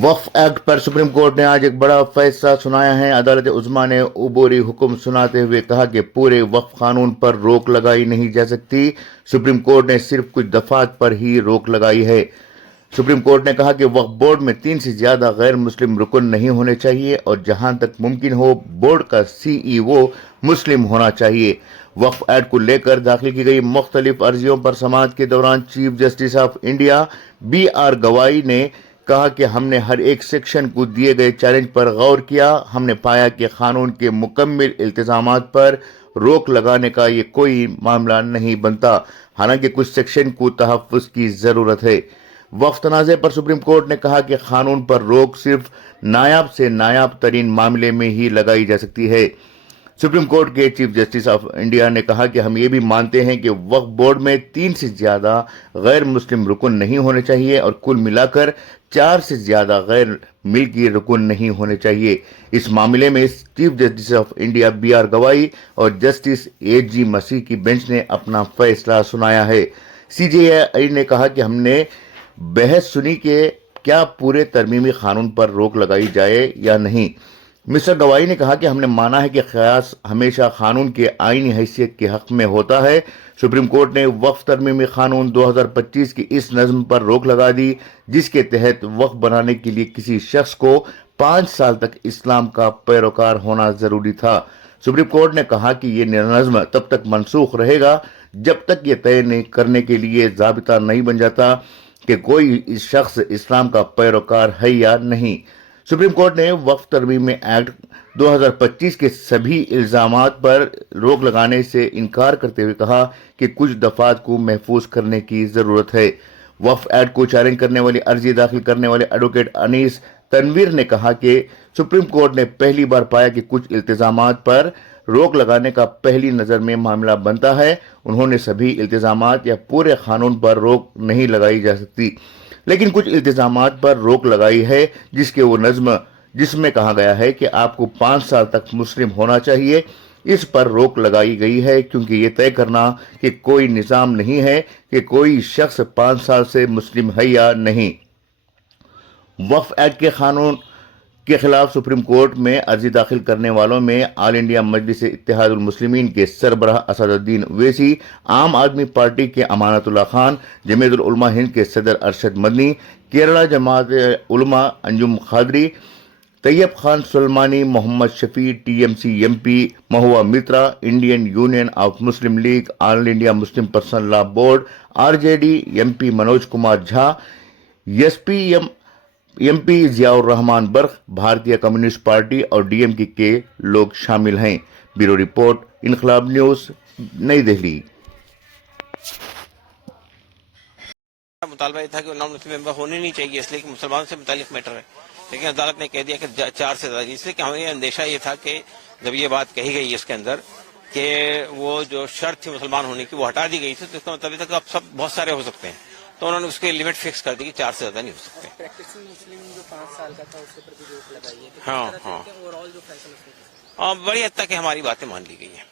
वक्फ act पर supreme court ने आज एक बड़ा फैसला सुनाया है। अदालत उज़्मा ने उबूरी हुक्म सुनाते हुए कहा कि पूरे वक्फ कानून पर रोक लगाई नहीं जा सकती। सुप्रीम कोर्ट ने सिर्फ कुछ दफात पर ही रोक लगाई है। सुप्रीम कोर्ट ने कहा कि वक्फ बोर्ड में 3 से ज्यादा गैर मुस्लिम रुकन नहीं होने चाहिए और जहां तक मुमकिन हो बोर्ड का CEO मुस्लिम होना चाहिए। वक्फ एक्ट को लेकर दाखिल की गई मुख्तलिफ अर्जियों पर समाअत के दौरान chief justice of India BR गवाई ने कहा कि हमने हर एक सेक्शन को दिए गए चैलेंज पर गौर किया। हमने पाया कि कानून के मुकम्मल इल्तिजामात पर रोक लगाने का ये कोई मामला नहीं बनता, हालांकि कुछ सेक्शन को तहफ़्फ़ुज़ की ज़रूरत है। वक्फ तनाज़े पर सुप्रीम कोर्ट ने कहा कि कानून पर रोक सिर्फ नायाब से नायाब तरीन मामले में ही लगाई जा सकती है। सुप्रीम कोर्ट के चीफ जस्टिस ऑफ इंडिया ने कहा कि हम ये भी मानते हैं कि वक्फ बोर्ड में 3 से ज्यादा गैर मुस्लिम रुकन नहीं होने चाहिए और कुल मिलाकर 4 से ज्यादा गैर मिल्की रुकन नहीं होने चाहिए। इस मामले में chief justice of India BR गवाई और जस्टिस AG मसीह की बेंच ने अपना फैसला सुनाया है। CJI ने कहा कि हमने बहस सुनी कि क्या पूरे तरमीमी कानून पर रोक लगाई जाए या नहीं। मिस्टर गवाई ने कहा कि हमने माना है कि क़यास हमेशा कानून के आईनी हैसियत के हक में होता है। सुप्रीम कोर्ट ने वक्फ तरमीमी कानून 2025 की इस नज़्म पर रोक लगा दी, जिसके तहत वक्फ बनाने के लिए किसी शख्स को 5 साल तक इस्लाम का पैरोकार होना जरूरी था। सुप्रीम कोर्ट ने कहा कि ये नज़्म तब तक मनसूख रहेगा जब तक ये तय नहीं करने के लिए ज़ाबिता नहीं बन जाता कि कोई शख्स इस्लाम का पैरोकार है या नहीं। सुप्रीम कोर्ट ने वक्फ तरमीमी एक्ट 2025 के सभी इल्जामात पर रोक लगाने से इनकार करते हुए कहा कि कुछ दफात को महफूज करने की जरूरत है। वक्फ एक्ट को चैलेंज करने वाली अर्जी दाखिल करने वाले एडवोकेट अनीस तनवीर ने कहा कि सुप्रीम कोर्ट ने पहली बार पाया कि कुछ इल्तिजामात पर रोक लगाने का पहली नजर में मामला बनता है। उन्होंने सभी इल्तिजामात या पूरे कानून पर रोक नहीं लगाई जा सकती, लेकिन कुछ इल्तिजामात पर रोक लगाई है जिसके वो नज़्म जिसमें कहा गया है कि आपको 5 साल तक मुस्लिम होना चाहिए। इस पर रोक लगाई गई है क्योंकि ये तय करना कि कोई निज़ाम नहीं है कि कोई शख्स 5 साल से मुस्लिम है या नहीं। वक्फ एक्ट के कानून के खिलाफ सुप्रीम कोर्ट में अर्जी दाखिल करने वालों में आल इंडिया मजलिस इत्तेहादुल मुस्लिमीन के सरबराह असदुद्दीन ओवैसी, आम आदमी पार्टी के अमानतुल्लाह खान, जमीयतुल उलमा हिंद के सदर Arshad Madani, Kerala Jamaat Ulama Anjum Qadri, Tayyab Khan Sulemani, Mohammad Shafi, TMC MP Mahua Mitra, Indian Union of Muslim League, All India Muslim Personal Law Board, RJD MP Manoj Kumar Jha, SPM MP Ziaur Rahman Barq, Bharatiya Communist party और DMK के लोग शामिल हैं। ब्यूरो रिपोर्ट, इनकलाब न्यूज, नई दिल्ली। मुतालबा ये था कि नॉन मुस्लिम मेंबर होने नहीं चाहिए, इसलिए कि मुसलमानों से मुतालिक मैटर है, लेकिन अदालत ने कह दिया कि 4 से ज्यादा, इसलिए कि हमें अंदेशा ये था कि जब ये बात कही गई इसके अंदर कि वो जो शर्त थी मुसलमान होने की वो हटा दी गई थी, तो इसका मतलब ये था कि अब सब बहुत सारे हो सकते हैं, तो उन्होंने उसके लिमिट फिक्स कर दी कि 4 से ज्यादा नहीं हो सकते। प्रैक्टिसिंग मुस्लिम जो 5 साल का था उसके ऊपर भी रोक लगाई है। हाँ, ओवरऑल जो फैसला बड़ी हद तक हमारी बातें मान ली गई है।